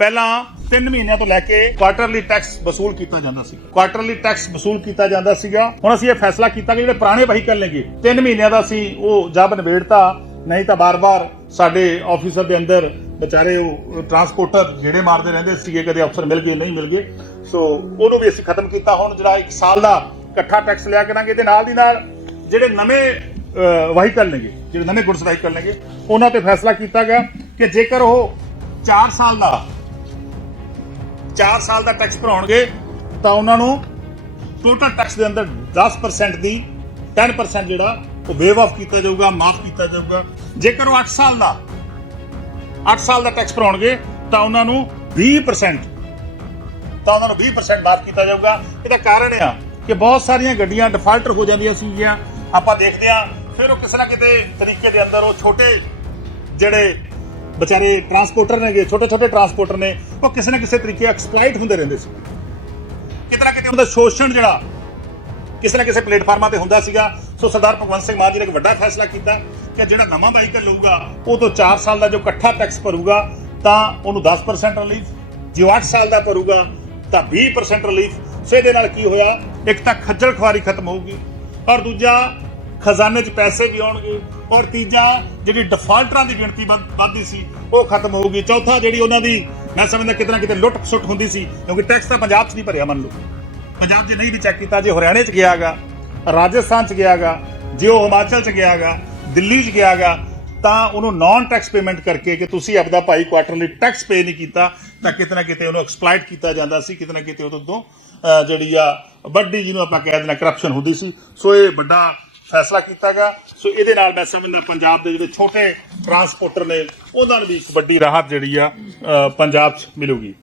ਪਹਿਲਾਂ 3 ਮਹੀਨਿਆਂ ਤੋਂ ਲੈ ਕੇ ਕੁਆਟਰਲੀ ਟੈਕਸ ਵਸੂਲ ਕੀਤਾ ਜਾਂਦਾ ਸੀ। ਕੁਆਟਰਲੀ ਟੈਕਸ ਵਸੂਲ ਕੀਤਾ ਜਾਂਦਾ ਸੀਗਾ। ਹੁਣ ਅਸੀਂ ਇਹ ਫੈਸਲਾ ਕੀਤਾ ਕਿ ਜਿਹੜੇ ਪੁਰਾਣੇ ਵਹੀਕਲ ਨੇਗੇ 3 ਮਹੀਨਿਆਂ ਦਾ ਅਸੀਂ ਉਹ ਜਬ ਨਿਬੇੜਤਾ, ਨਹੀਂ ਤਾਂ ਬਾਰ-ਬਾਰ ਸਾਡੇ ਆਫੀਸਰ ਦੇ ਅੰਦਰ ਵਿਚਾਰੇ ਉਹ ਟਰਾਂਸਪੋਰਟਰ ਜਿਹੜੇ ਮਾਰਦੇ ਰਹਿੰਦੇ ਸੀਗੇ ਕਦੇ ਅਫਸਰ ਮਿਲ ਗਏ, ਨਹੀਂ ਮਿਲ ਗਏ। ਸੋ ਉਹਨੂੰ ਵੀ ਅਸੀਂ ਖਤਮ ਕੀਤਾ। ਹੁਣ ਜਿਹੜਾ 1 ਸਾਲ ਦਾ ਇਕੱਠਾ ਟੈਕਸ ਲਿਆ ਕਰਾਂਗੇ, ਇਹਦੇ ਨਾਲ ਦੀ ਨਾਲ ਜਿਹੜੇ ਨਵੇਂ ਵਹੀਕਲ ਨੇਗੇ, ਜਿਹੜੇ ਨਵੇਂ ਗੁੱਡਸ ਵਾਹੀਕਲ ਨੇਗੇ, ਉਹਨਾਂ ਤੇ ਫੈਸਲਾ ਕੀਤਾ ਗਿਆ ਕਿ ਜੇਕਰ ਉਹ 4 ਸਾਲ ਦਾ 4 ਸਾਲ ਦਾ ਟੈਕਸ ਭਰਾਉਣਗੇ, ਤਾਂ ਉਹਨਾਂ ਨੂੰ ਟੋਟਲ ਟੈਕਸ ਦੇ ਅੰਦਰ 10% ਦੀ 10% ਜਿਹੜਾ, ਉਹ ਵੇਵ ਆਫ ਕੀਤਾ ਜਾਊਗਾ, ਮਾਫ ਕੀਤਾ ਜਾਊਗਾ। ਜੇਕਰ ਉਹ 8 ਸਾਲ ਦਾ 8 ਸਾਲ ਦਾ ਟੈਕਸ ਭਰਾਉਣਗੇ, ਤਾਂ ਉਹਨਾਂ ਨੂੰ 20% ਤਾਂ ਉਹਨਾਂ ਨੂੰ 20% ਮਾਫ ਕੀਤਾ ਜਾਊਗਾ। ਇਹਦਾ ਕਾਰਨ ਆ ਕਿ ਬਹੁਤ ਸਾਰੀਆਂ ਗੱਡੀਆਂ ਡਿਫਾਲਟਰ ਹੋ ਜਾਂਦੀਆਂ ਸੀਗੀਆਂ ਆਪਾਂ ਦੇਖਦੇ ਆ ਫਿਰ ਉਹ ਕਿਸੇ ਨਾ ਕਿਤੇ ਤਰੀਕੇ ਦੇ ਅੰਦਰ ਉਹ ਛੋਟੇ ਜਿਹੜੇ ਵਿਚਾਰੇ ਟਰਾਂਸਪੋਰਟਰ ਨੇਗੇ ਛੋਟੇ ਛੋਟੇ ਟਰਾਂਸਪੋਰਟਰ ਨੇ, ਉਹ ਕਿਸੇ ਨਾ ਕਿਸੇ ਤਰੀਕੇ ਐਕਸਪਲੋਇਟ ਹੁੰਦੇ ਰਹਿੰਦੇ ਸੀ। ਕਿਤੇ ਨਾ ਕਿਤੇ ਉਹਦਾ ਸ਼ੋਸ਼ਣ ਜਿਹੜਾ ਕਿਸੇ ਨਾ ਕਿਸੇ ਪਲੇਟਫਾਰਮਾਂ ਤੇ ਹੁੰਦਾ ਸੀਗਾ। ਸੋ ਸਰਦਾਰ ਭਗਵੰਤ ਸਿੰਘ ਮਾਨ ਜੀ ਨੇ ਇੱਕ ਵੱਡਾ ਫੈਸਲਾ ਕੀਤਾ ਕਿ ਜਿਹੜਾ ਨਵਾਂ ਵਹੀਕਲ ਲਊਗਾ, ਉਹ ਤੋਂ 4 ਸਾਲ ਦਾ ਜੋ ਇਕੱਠਾ ਟੈਕਸ ਭਰੂਗਾ, ਤਾਂ ਉਹਨੂੰ 10% ਰਿਲੀਫ ਜੇ ਉਹ 8 ਸਾਲ ਦਾ ਭਰੂਗਾ, ਤਾਂ 20% ਰਿਲੀਫ ਸੋ ਇਹਦੇ ਨਾਲ ਕੀ ਹੋਇਆ? ਇੱਕ ਤਾਂ ਖੱਜਲ ਖੁਆਰੀ ਖਤਮ ਹੋਊਗੀ। ਔਰ ਦੂਜਾ ਖਜ਼ਾਨੇ 'ਚ ਪੈਸੇ ਵੀ ਆਉਣਗੇ। ਔਰ ਤੀਜਾ, ਜਿਹੜੀ ਡਿਫਾਲਟਰਾਂ ਦੀ ਗਿਣਤੀ ਵੱਧ- ਵੱਧਦੀ ਸੀ, ਉਹ ਖਤਮ ਹੋਊਗੀ। ਚੌਥਾ, ਜਿਹੜੀ ਉਹਨਾਂ ਦੀ ਮੈਂ ਸਮਝਦਾ ਕਿਤੇ ਨਾ ਕਿਤੇ ਲੁੱਟ ਸੁੱਟ ਹੁੰਦੀ ਸੀ, ਕਿਉਂਕਿ ਟੈਕਸ ਤਾਂ ਪੰਜਾਬ 'ਚ ਨਹੀਂ ਭਰਿਆ, ਮੰਨ ਲਓ। ਪੰਜਾਬ 'ਚ ਨਹੀਂ ਵੀ ਚੈੱਕ ਕੀਤਾ, ਜੇ ਹਰਿਆਣੇ 'ਚ ਗਿਆਗਾ, ਰਾਜਸਥਾਨ 'ਚ ਗਿਆਗਾ, ਜੇ ਉਹ ਹਿਮਾਚਲ 'ਚ ਗਿਆਗਾ, ਦਿੱਲੀ 'ਚ ਗਿਆਗਾ, ਤਾਂ ਉਹਨੂੰ ਨਾਨ ਟੈਕਸ ਪੇਮੈਂਟ ਕਰਕੇ ਕਿ ਤੁਸੀਂ ਆਪਦਾ ਭਾਈ ਕੁਆਟਰਲੀ ਟੈਕਸ ਪੇ ਨਹੀਂ ਕੀਤਾ, ਤਾਂ ਕਿਤੇ ਨਾ ਕਿਤੇ ਉਹਨੂੰ ਐਕਸਪਲੋਇਟ ਕੀਤਾ ਜਾਂਦਾ ਸੀ, ਕਿਤੇ ਨਾ ਕਿਤੇ ਉਹਦੇ ਤੋਂ ਜਿਹੜੀ ਆ ਵੱਡੀ ਜਿਹਨੂੰ ਆਪਾਂ ਕਹਿ ਦਿੰਦੇ ਕਰਪਸ਼ਨ ਹੁੰਦੀ ਸੀ। ਸੋ ਇਹ ਵੱਡਾ ਫੈਸਲਾ ਕੀਤਾ ਗਿਆ। ਸੋ ਇਹਦੇ ਨਾਲ ਮੈਂ ਸਮਝਦਾ ਪੰਜਾਬ ਦੇ ਜਿਹੜੇ ਛੋਟੇ ਟਰਾਂਸਪੋਰਟਰ ਨੇ, ਉਹਨਾਂ ਨੂੰ ਵੀ ਇੱਕ ਵੱਡੀ ਰਾਹਤ ਜਿਹੜੀ ਆ ਪੰਜਾਬ 'ਚ ਮਿਲੂਗੀ।